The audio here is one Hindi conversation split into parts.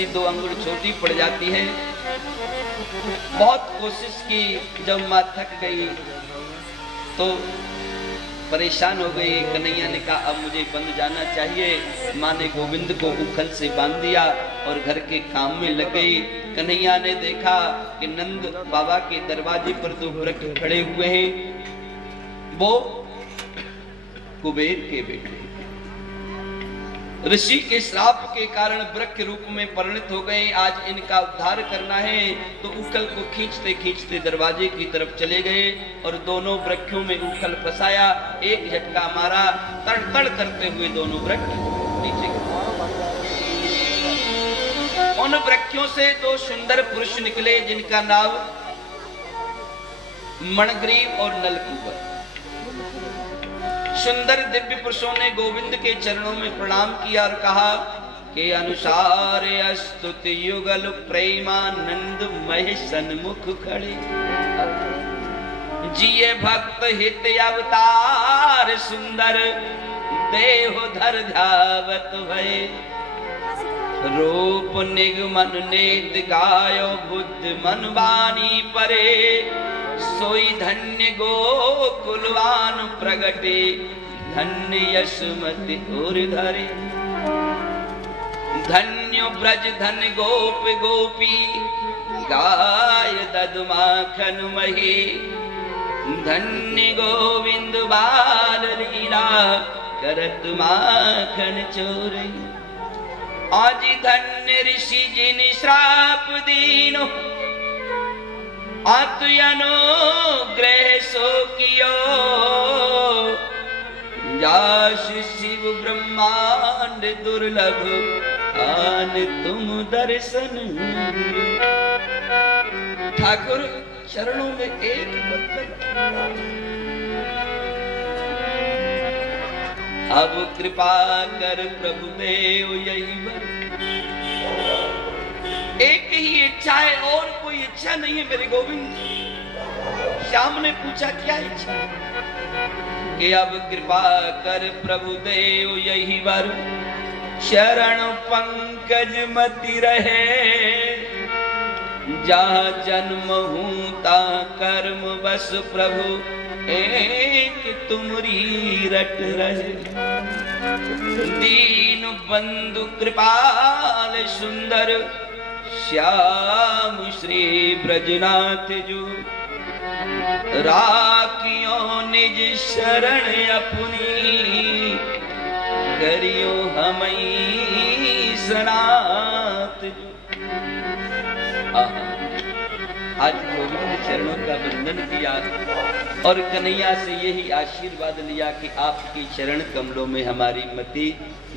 रस्सी 2 अंगुल छोटी पड़ जाती है। बहुत कोशिश की, जब माँ थक गई तो परेशान हो गई। कन्हैया ने कहा अब मुझे बंद जाना चाहिए। माँ ने गोविंद को उखल से बांध दिया और घर के काम में लग गई। कन्हैया ने देखा कि नंद बाबा के दरवाजे पर 2 वृक्ष खड़े हुए हैं। वो कुबेर के बेटे ऋषि के श्राप के कारण वृक्ष रूप में परिणत हो गए। आज इनका उद्धार करना है। तो उखल को खींचते खींचते दरवाजे की तरफ चले गए और दोनों वृक्षों में उखल फंसाया। एक झटका मारा, तड़तड़ करते हुए दोनों वृक्ष नीचे गिरे। उन वृक्षों से 2 सुंदर पुरुष निकले जिनका नाम मणग्रीव और नलकूबर। सुंदर दिव्य पुरुषों ने गोविंद के चरणों में प्रणाम किया और कहा के अनुसार स्तुति युगल प्रेमानंद मह सन्मुख खड़े। जिये भक्त हित अवतार सुंदर देहो धर ध्यावत भय। रूप निगमन नेत गायो बुद्ध मन वाणी परे। सोई धन्य गोकुलवान प्रगटे धन्य यशमति और धरे। धन्य ब्रज धन गोप गोपी गाय ददमाखन मही। धन्य गोविंद बाल लीला करत माखन चोरी। आज धन्य ऋषि जिन श्राप दीनो अनुग्रह सो कियो। जास शिव ब्रह्मांड दुर्लभ आन तुम दर्शन। ठाकुर चरणों में एक बंधन। अब कृपा कर प्रभु देव यही वर। एक ही इच्छा है और कोई इच्छा नहीं है मेरे गोविंद। श्याम ने पूछा क्या इच्छा है? कि अब कृपा कर प्रभु देव यही वर। शरण पंकज मति रहे। जहाँ जन्म हूँ ता कर्म बस प्रभु एक तुमरी रट रहे। दीन बंधु कृपाल सुंदर श्याम श्री ब्रजनाथ जो। राखियो निज शरण अपनी करियो हमई सनात जो। आज गोविंद चरणों का वंदन किया और कन्हैया से यही आशीर्वाद लिया कि आपकी चरण कमलों में हमारी मति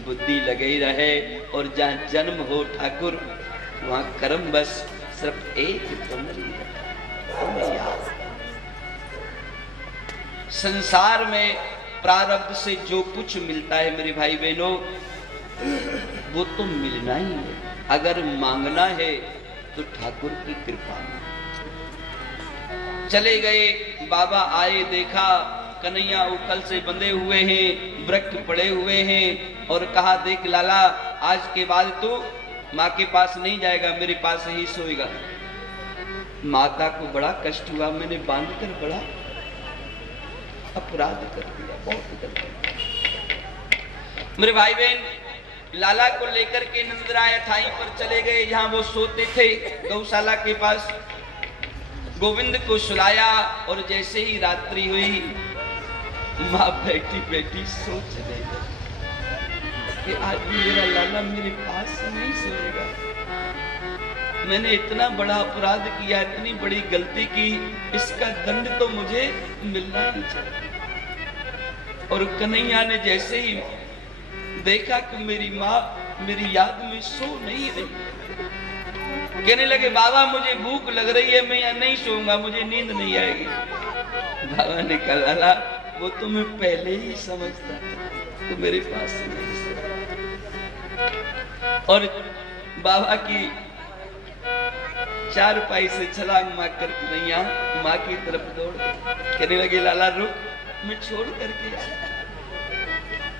बुद्धि लगी रहे और जहाँ जन्म हो ठाकुर वहाँ कर्म बस सिर्फ एक तुम्हारी। संसार में प्रारब्ध से जो कुछ मिलता है मेरे भाई बहनों वो तो मिलना ही है। अगर मांगना है तो ठाकुर की कृपा। चले गए बाबा आए, देखा कन्हैया उखल से बंधे हुए हैं, वृक्ष पड़े हुए हैं और कहा देख लाला आज के बाद तू माँ के पास नहीं जाएगा, मेरे पास ही सोएगा। माता को बड़ा कष्ट हुआ, मैंने बांध कर बड़ा अपराध कर दिया, बहुत गलत। मेरे भाई बहन लाला को लेकर के नंदराय अथाई पर चले गए जहां वो सोते थे गौशाला के पास। गोविंद को सुलाया और जैसे ही रात्रि हुई माँ बैठी बैठी सोच रही कि आज मेरा लाला मेरे पास नहीं सोएगा। मैंने इतना बड़ा अपराध किया, इतनी बड़ी गलती की, इसका दंड तो मुझे मिलना ही चाहिए। और कन्हैया ने जैसे ही देखा कि मेरी माँ मेरी याद में सो नहीं रही, कहने लगे बाबा मुझे भूख लग रही है, मैं यहाँ नहीं सोऊंगा, मुझे नींद नहीं आएगी। बाबा ने कहा लाला वो तो मैं पहले ही समझता था, तो मेरे पास नहीं सो। और बाबा की चारपाई से छलांग मार कर कन्हैया माँ की तरफ दौड़, कहने लगे लाला रुक, मैं छोड़ करके आया।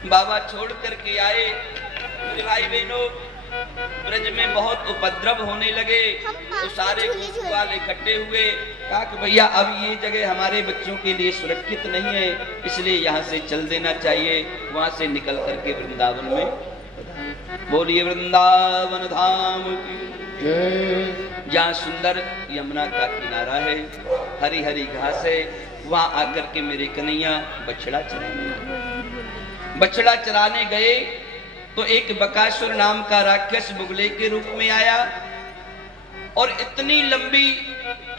बाबा छोड़ करके आए। मेरे भाई बहनों ब्रज में बहुत उपद्रव होने लगे तो सारे गोपाल इकट्ठे हुए, कहा कि भैया अब ये जगह हमारे बच्चों के लिए सुरक्षित नहीं है, इसलिए यहाँ से चल देना चाहिए। वहां से निकल करके वृंदावन में, बोलिए वृंदावन धाम की जय। जहाँ सुंदर यमुना का किनारा है, हरी हरी घास है, वहां आकर के मेरे कन्हैया बछड़ा चराने गए तो एक बकासुर नाम का राक्षस बुगले के रूप में आया और इतनी लंबी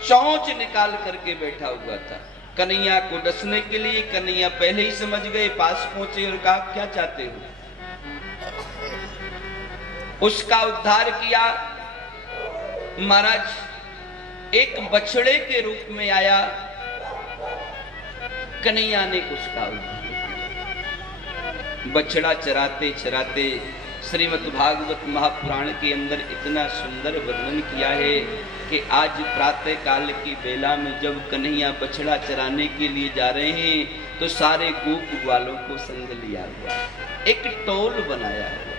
चोंच निकाल करके बैठा हुआ था कन्हैया को डसने के लिए। कन्हैया पहले ही समझ गए, पास पहुंचे और कहा क्या चाहते हो। उसका उद्धार किया। महाराज एक बछड़े के रूप में आया, कन्हैया ने उसका उद्धार। बछड़ा चराते चराते श्रीमद् भागवत महापुराण के अंदर इतना सुंदर वर्णन किया है कि आज प्रातः काल की बेला में जब कन्हैया बछड़ा चराने के लिए जा रहे हैं तो सारे गोप ग्वालों को संग लिया हुआ, एक टोल बनाया हुआ।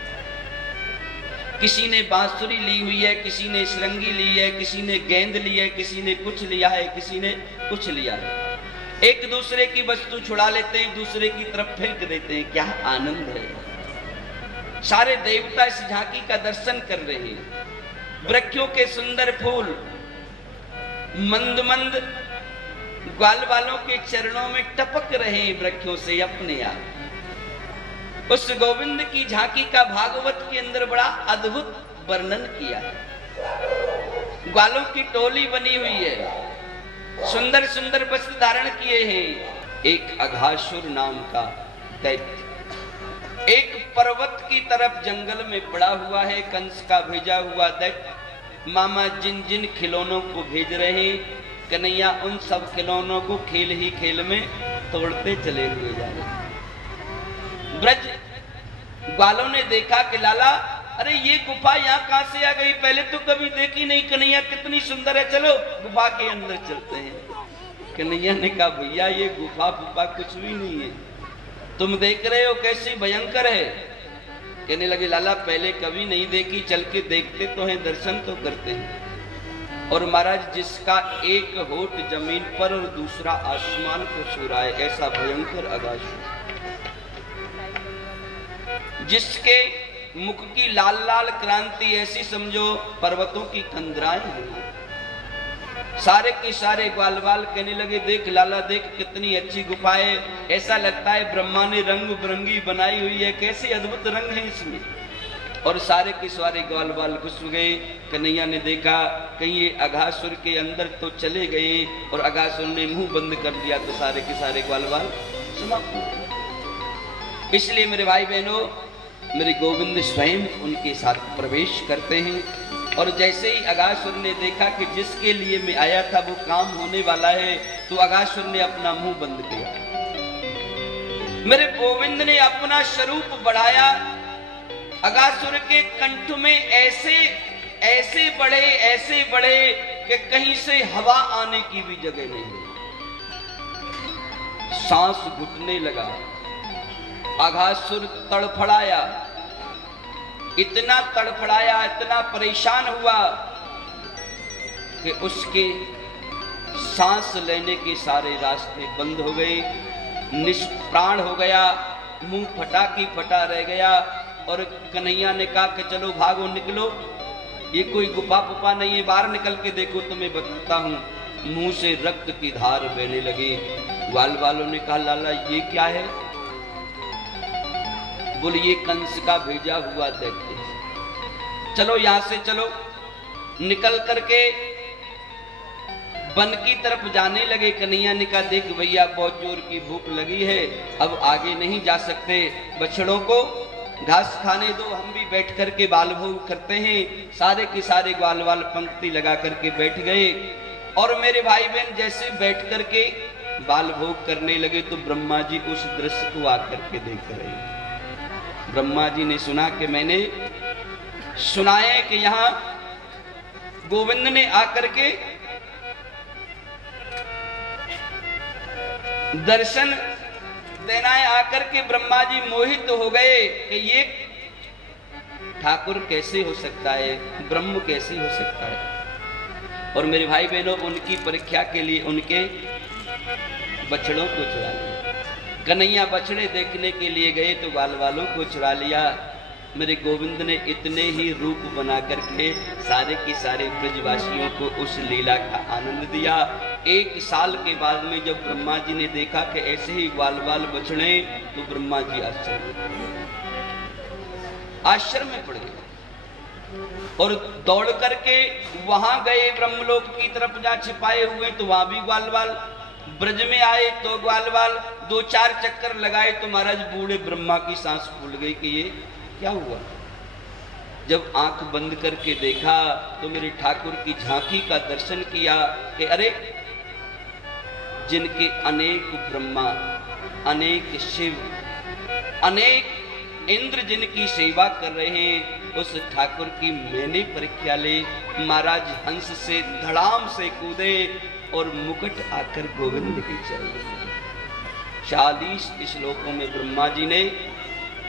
किसी ने बांसुरी ली हुई है, किसी ने श्रृंगी ली है, किसी ने गेंद ली है, किसी ने कुछ लिया है, किसी ने कुछ लिया है। एक दूसरे की वस्तु छुड़ा लेते हैं, दूसरे की तरफ फेंक देते हैं। क्या आनंद है। सारे देवता इस झांकी का दर्शन कर रहे हैं। वृक्षों के सुंदर फूल मंद मंद ग्वाल वालों के चरणों में टपक रहे हैं वृक्षों से अपने आप। उस गोविंद की झांकी का भागवत के अंदर बड़ा अद्भुत वर्णन किया है। ग्वालों की टोली बनी हुई है, सुंदर सुंदर वस्त्र धारण किए हैं। एक अघासुर नाम का दैत्य एक पर्वत की तरफ जंगल में पड़ा हुआ है। कंस का भेजा हुआ दैत्य मामा जिन जिन खिलौनों को भेज रहे हैं, कन्हैया उन सब खिलौनों को खेल ही खेल में तोड़ते चले हुए जा रहे। ब्रज ग्वालों ने देखा कि लाला अरे ये गुफा यहाँ कहां से आ गई, पहले तो कभी देखी नहीं। कन्हैया कितनी सुंदर है, चलो गुफा के अंदर चलते हैं। कन्हैया ने कहा भैया ये गुफा फुफा कुछ भी नहीं है, तुम देख रहे हो कैसी भयंकर है। कहने लगे लाला पहले कभी नहीं देखी, चल के देखते तो हैं, दर्शन तो करते हैं। और महाराज जिसका एक होठ जमीन पर और दूसरा आसमान को छू रहा है, ऐसा भयंकर अघासुर, जिसके मुख की लाल लाल क्रांति ऐसी समझो पर्वतों की कंदराएं हैं। सारे के सारे ग्वाल बाल कहने लगे देख लाला देख कितनी अच्छी गुफा है, ऐसा लगता है ब्रह्मा ने रंग बिरंगी बनाई हुई है, कैसे अद्भुत रंग है इसमें। और सारे के सारे ग्वाल बाल घुस गए। कन्हैया ने देखा कहीं ये अघासुर के अंदर तो चले गए और अघासुर ने मुंह बंद कर दिया तो सारे के सारे ग्वाल बाल समाप्त हो गए। इसलिए मेरे भाई बहनों, मेरे गोविंद स्वयं उनके साथ प्रवेश करते हैं। और जैसे ही अघासुर ने देखा कि जिसके लिए मैं आया था वो काम होने वाला है, तो अघासुर ने अपना मुंह बंद किया। मेरे गोविंद ने अपना स्वरूप बढ़ाया। अघासुर के कंठ में ऐसे बढ़े कि कहीं से हवा आने की भी जगह नहीं, सांस घुटने लगा। अघासुर तड़फड़ाया, इतना तड़फड़ाया, इतना परेशान हुआ कि उसके सांस लेने के सारे रास्ते बंद हो गए, निष्प्राण हो गया, मुंह फटा की फटा रह गया। और कन्हैया ने कहा कि चलो भागो निकलो, ये कोई गुफा फुफा नहीं है, बाहर निकल के देखो तुम्हें बताता हूं। मुंह से रक्त की धार बहने लगी। ग्वाल वालों ने कहा लाला ये क्या है। बोले ये कंस का भेजा हुआ दैत्य, चलो यहां से चलो। निकल करके वन की तरफ जाने लगे। कन्हैया ने कहा देख भैया बहुत जोर की भूख लगी है, अब आगे नहीं जा सकते, बछड़ों को घास खाने दो, हम भी बैठ करके बाल भोग करते हैं। सारे के सारे ग्वाल वाल पंक्ति लगा करके बैठ गए। और मेरे भाई बहन जैसे बैठ करके बाल भोग करने लगे तो ब्रह्मा जी उस दृश्य को आकर के देख रहे। ब्रह्मा जी ने सुना कि मैंने सुना है कि यहां गोविंद ने आकर के दर्शन देना है। आकर के ब्रह्मा जी मोहित हो गए कि ये ठाकुर कैसे हो सकता है, ब्रह्म कैसे हो सकता है। और मेरे भाई बहनों, उनकी परीक्षा के लिए उनके बछड़ों को चुरा लिया। कन्हैया बछड़े देखने के लिए गए तो ग्वाल वालों को चुरा लिया। मेरे गोविंद ने इतने ही रूप बना करके सारे के सारे ब्रजवासियों को उस लीला का आनंद दिया। 1 साल के बाद में जब ब्रह्मा जी ने देखा कि ऐसे ही ग्वाल वाल बछड़े, तो ब्रह्मा जी आश्चर्य में पड़ गए और दौड़ करके वहां गए ब्रह्मलोक की तरफ, जहां छिपाए हुए तो वहां भी ग्वाल वाल, ब्रज में आए तो ग्वाल वाल, 2-4 चक्कर लगाए तो महाराज बूढ़े ब्रह्मा की सांस फूल गई कि ये क्या हुआ। जब आंख बंद करके देखा तो मेरे ठाकुर की झांकी का दर्शन किया कि अरे, जिनके अनेक ब्रह्मा, अनेक शिव, अनेक इंद्र जिनकी सेवा कर रहे हैं, उस ठाकुर की मैंने परीक्षा ले। महाराज हंस से धड़ाम से कूदे और मुकुट आकर गोविंद की चले। 40 श्लोकों में ब्रह्मा जी ने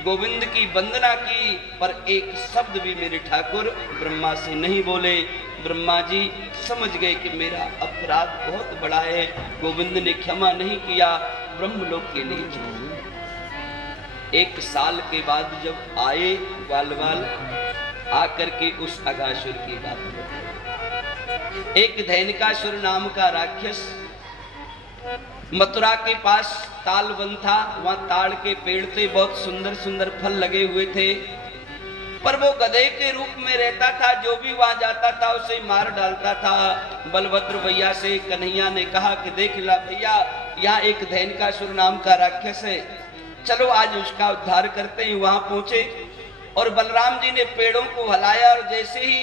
गोविंद की वंदना की, पर एक शब्द भी मेरे ठाकुर ब्रह्मा से नहीं बोले। ब्रह्मा जी समझ गए कि मेरा अपराध बहुत बड़ा है, गोविंद ने क्षमा नहीं किया, ब्रह्मलोक के लिए छोड़। 1 साल के बाद जब आए ग्वाल वाल, आकर के उस अघासुर की बात बताई। एक धैनिकासुर नाम का राक्षस मथुरा के पास ताल वन था, वहां ताड़ के पेड़ थे, बहुत सुंदर सुंदर फल लगे हुए थे, पर वो गधे के रूप में रहता था। जो भी वहां जाता था उसे मार डालता था। बलभद्र भैया से कन्हैया ने कहा कि देख ला भैया, यहाँ एक धैनिकासुर नाम का राक्षस है, चलो आज उसका उद्धार करते हैं। वहां पहुंचे और बलराम जी ने पेड़ों को हिलाया और जैसे ही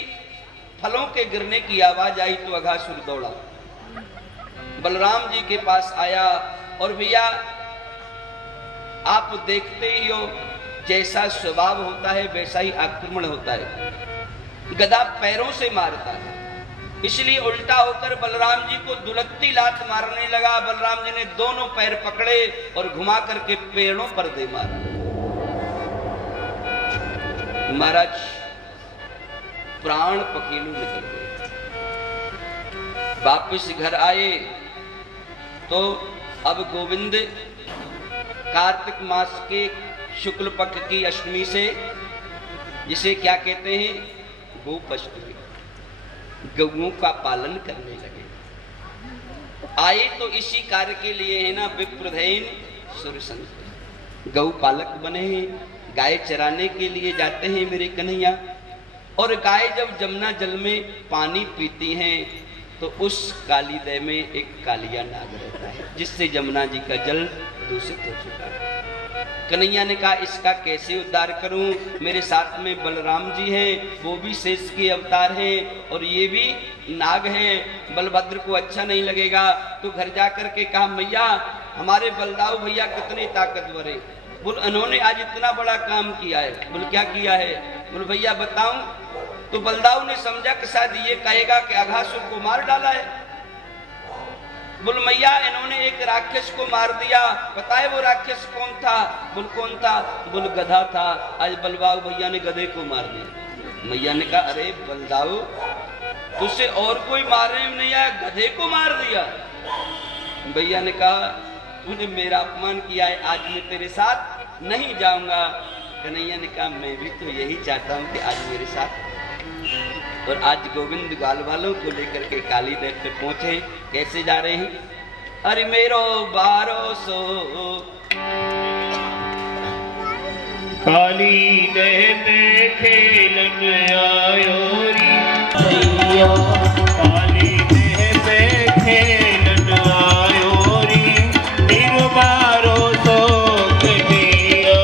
फलों के गिरने की आवाज आई तो अघासुर दौड़ा, बलराम जी के पास आया और भैया आप देखते ही हो, जैसा स्वभाव होता है वैसा ही आक्रमण होता है। गधा पैरों से मारता है, इसलिए उल्टा होकर बलराम जी को दुलत्ती लात मारने लगा। बलराम जी ने दोनों पैर पकड़े और घुमा करके पेड़ों पर दे मारा। महाराज प्राण पखेरु निकल गए। वापिस घर आए तो अब गोविंद कार्तिक मास के शुक्ल पक्ष की अष्टमी से, जिसे क्या कहते हैं, गोपाष्टमी, गौओं का पालन करने लगे। आए तो इसी कार्य के लिए है ना, विप्रधैन सुरसंग गौ पालक बने हैं, गाय चराने के लिए जाते हैं मेरे कन्हैया। और गाय जब जमुना जल में पानी पीती हैं तो उस कालीदय में एक कालिया नाग रहता है, जिससे जमुना जी का जल दूषित हो चुका है। कन्हैया ने कहा इसका कैसे उद्धार करूं, मेरे साथ में बलराम जी हैं, वो भी शेष के अवतार हैं और ये भी नाग है, बलभद्र को अच्छा नहीं लगेगा। तो घर जा करके कहा मैया हमारे बलदाऊ भैया कितने ताकतवर है। बोल उन्होंने आज इतना बड़ा काम किया है। बोल क्या किया है। बोल भैया बताऊं। तो बलदाऊ ने समझा कि शायद ये कहेगा कि अघासुर को मार डाला है। बोल मैया इन्होंने एक राक्षस को मार दिया। बताए वो राक्षस कौन था। बोल कौन था। बोल गधा था। आज बलदाऊ भैया ने गधे को मार दिया। मैया ने कहा अरे बलदाऊ तुझसे और कोई मारने में नहीं आया, गधे को मार दिया। भैया ने कहा तूने मेरा अपमान किया है, आज मैं तेरे साथ नहीं जाऊंगा। कन्हैया ने कहा मैं भी तो यही चाहता हूं कि आज मेरे साथ। और आज गोविंद ग्वाल वालों को लेकर के काली दह पे पहुंचे। कैसे जा रहे हैं। अरे मेरो बारो सो काली दह पे खेलन आयो री, काली दह पे खेलन आयो री, मेरो बारो सो कहिया,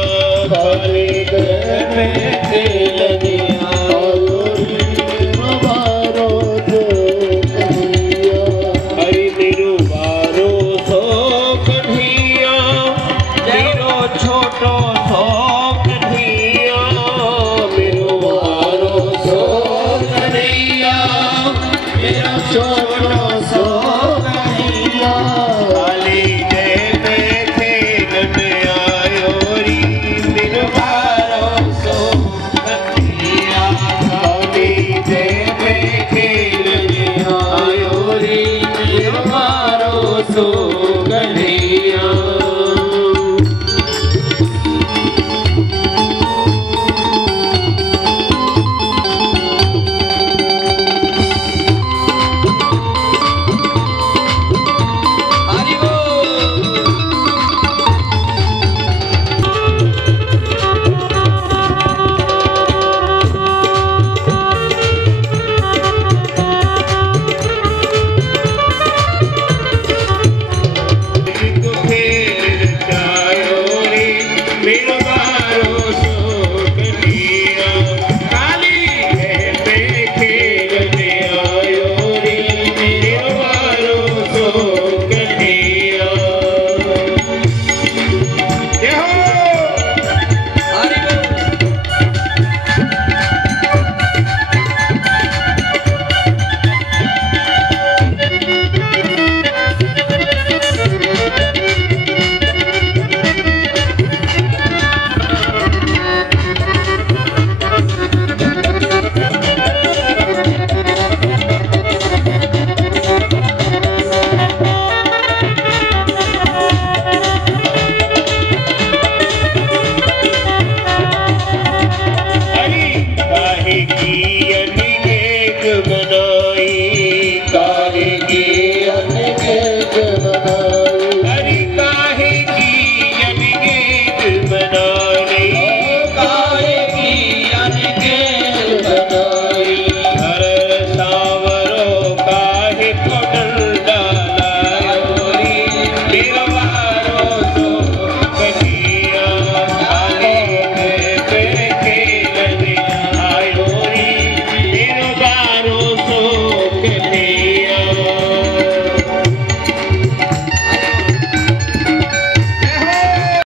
काली दह पे खेलन आयो री, मेरो बारो सो कहिया, अरे मेरो बारो सो कहिया, मेरो छोटो सो कहिया, मेरो बारो सो कहिया, मेरा छोटो